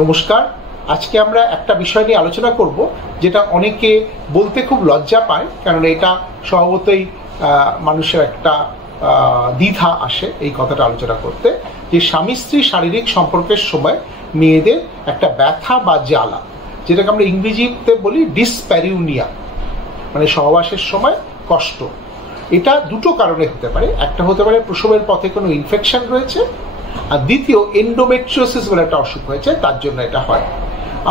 নমস্কার। আজকে আমরা একটা বিষয় নিয়ে আলোচনা করব যেটা অনেকে বলতে খুব লজ্জা পায়, কারণ এটা স্বভাবতই মানুষের একটা দ্বিধা আসে এই কথাটা আলোচনা করতে, যে স্বামী স্ত্রী শারীরিক সম্পর্কের সময় মেয়েদের একটা ব্যথা বা জ্বালা, যেটাকে আমরা ইংরেজিতে বলি ডিসপ্যারিউনিয়া, মানে সহবাসের সময় কষ্ট। এটা দুটো কারণে হতে পারে। একটা হতে পারে প্রসবের পথে কোনো ইনফেকশন রয়েছে, আর দ্বিতীয় এন্ডোমেট্রিওসিস বলে একটা অসুখ হয়েছে, তার জন্য এটা হয়।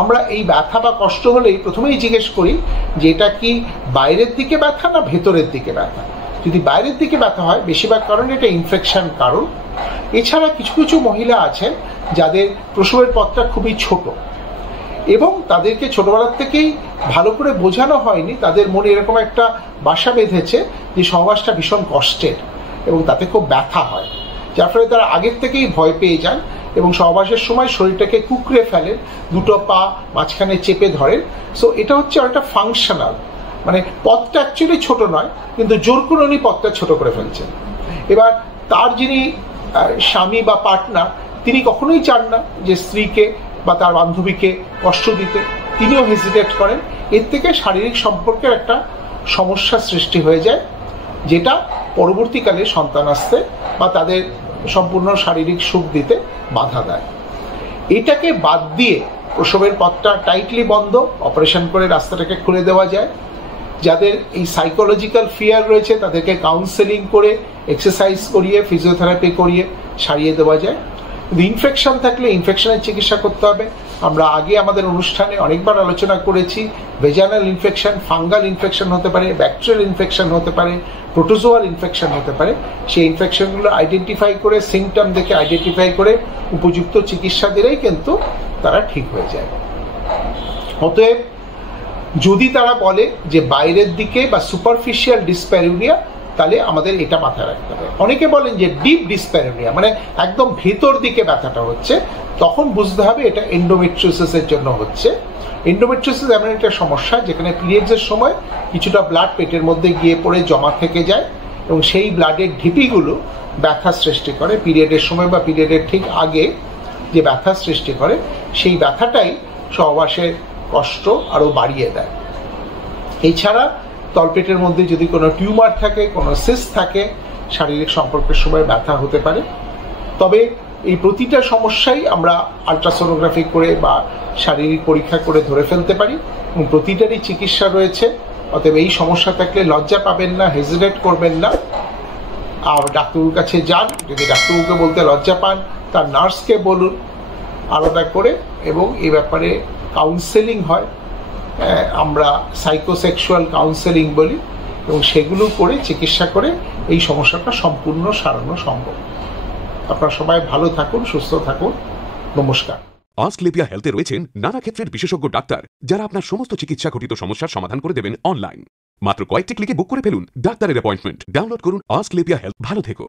আমরা এই ব্যথা বা কষ্ট হলেই প্রথমেই জিজ্ঞেস করি যে এটা কি বাইরের দিকে ব্যথা না ভেতরের দিকে ব্যথা। যদি বাইরের দিকে ব্যথা হয়, বেশিরভাগ কারণে এটা ইনফেকশন কারণ। এছাড়া কিছু কিছু মহিলা আছেন যাদের প্রসবের পথটা খুবই ছোট এবং তাদেরকে ছোটবেলার থেকেই ভালো করে বোঝানো হয়নি, তাদের মনে এরকম একটা বাসা বেঁধেছে যে সহবাসটা ভীষণ কষ্টের এবং তাতে খুব ব্যথা হয়, যার ফলে তারা আগের থেকেই ভয় পেয়ে যান এবং সহবাসের সময় শরীরটাকে কুঁকড়ে ফেলেন, দুটো পা মাঝখানে চেপে ধরেন। সো এটা হচ্ছে একটা ফাংশনাল, মানে পথটা অ্যাকচুয়ালি ছোট নয়, কিন্তু জোর করে উনি পথটা ছোট করে ফেলছেন। এবার তার যিনি স্বামী বা পার্টনার, তিনি কখনোই চান না যে স্ত্রীকে বা তার বান্ধবীকে কষ্ট দিতে, তিনিও হেজিটেট করেন। এর থেকে শারীরিক সম্পর্কের একটা সমস্যা সৃষ্টি হয়ে যায়, যেটা পরবর্তীকালে সন্তান আসতে বা তাদের সম্পূর্ণ শারীরিক সুখ দিতে বাধা দেয়। এটাকে বাদ দিয়ে প্রসবের পথটা টাইটলি বন্ধ, অপারেশন করে রাস্তাটাকে খুলে দেওয়া যায়। যাদের এই সাইকোলজিক্যাল ফিয়ার রয়েছে তাদেরকে কাউন্সেলিং করে, এক্সারসাইজ করিয়ে, ফিজিওথেরাপি করিয়ে সারিয়ে দেওয়া যায়। কিন্তু ইনফেকশন থাকলে ইনফেকশনের চিকিৎসা করতে হবে। আমরা আগে আমাদের অনুষ্ঠানে অনেকবার আলোচনা করেছি, ভেজানাল ইনফেকশন, ফাঙ্গাল ইনফেকশন হতে পারে, ব্যাকটেরিয়াল ইনফেকশন হতে পারে, প্রোটোজোয়াল ইনফেকশন হতে পারে। সেই ইনফেকশনগুলো আইডেন্টিফাই করে, সিমটম দেখে আইডেন্টিফাই করে উপযুক্ত চিকিৎসা দিলেই কিন্তু তারা ঠিক হয়ে যায়। অতএব যদি তারা বলে যে বাইরের দিকে বা সুপারফিশিয়াল ডিসপ্যারিউনিয়া, তাহলে আমাদের এটা মাথায় রাখতে হবে। অনেকে বলেন যে ডিপ ডিসপ্যারিউনিয়া, মানে একদম ভেতর দিকে ব্যথাটা হচ্ছে, তখন বুঝতে হবে এটা এন্ডোমেট্রিওসিসের জন্য হচ্ছে। এন্ডোমেট্রিওসিস এমন একটা সমস্যা যেখানে পিরিয়ডসের সময় কিছুটা ব্লাড পেটের মধ্যে গিয়ে পড়ে জমা থেকে যায় এবং সেই ব্লাডের ঢিপিগুলো ব্যথা সৃষ্টি করে। পিরিয়ডের সময় বা পিরিয়ডের ঠিক আগে যে ব্যথা সৃষ্টি করে, সেই ব্যথাটাই সহবাসের কষ্ট আরও বাড়িয়ে দেয়। এছাড়া তলপেটের মধ্যে যদি কোনো টিউমার থাকে, কোনো সিস্ট থাকে, শারীরিক সম্পর্কের সময় ব্যথা হতে পারে। তবে এই প্রতিটা সমস্যাই আমরা আলট্রাসোনোগ্রাফি করে বা শারীরিক পরীক্ষা করে ধরে ফেলতে পারি এবং প্রতিটারই চিকিৎসা রয়েছে। অতএব এই সমস্যা থাকলে লজ্জা পাবেন না, হেজিটেট করবেন না, আর ডাক্তারবাবুর কাছে যান। যদি ডাক্তারবাবুকে বলতে লজ্জা পান, তার নার্সকে বলুন আলাদা করে, এবং এই ব্যাপারে কাউন্সেলিং হয়, আমরা সাইকোসেক্সুয়াল কাউন্সেলিং বলি, এবং সেগুলো করে চিকিৎসা করে এই সমস্যাটা সম্পূর্ণ সারানো সম্ভব। আপনারা সবাই ভালো থাকুন, সুস্থ থাকুন। নমস্কার। অস্ক্লেপিয়া হেলথে রয়েছেন নানা ক্ষেত্রের বিশেষজ্ঞ ডাক্তার, যারা আপনার সমস্ত চিকিৎসা ঘটিত সমস্যার সমাধান করে দেবেন অনলাইন। মাত্র কয়েকটি ক্লিকে বুক করে ফেলুন ডাক্তারের অ্যাপয়েন্টমেন্ট। ডাউনলোড করুন অস্ক্লেপিয়া হেলথ। ভালো থেকো।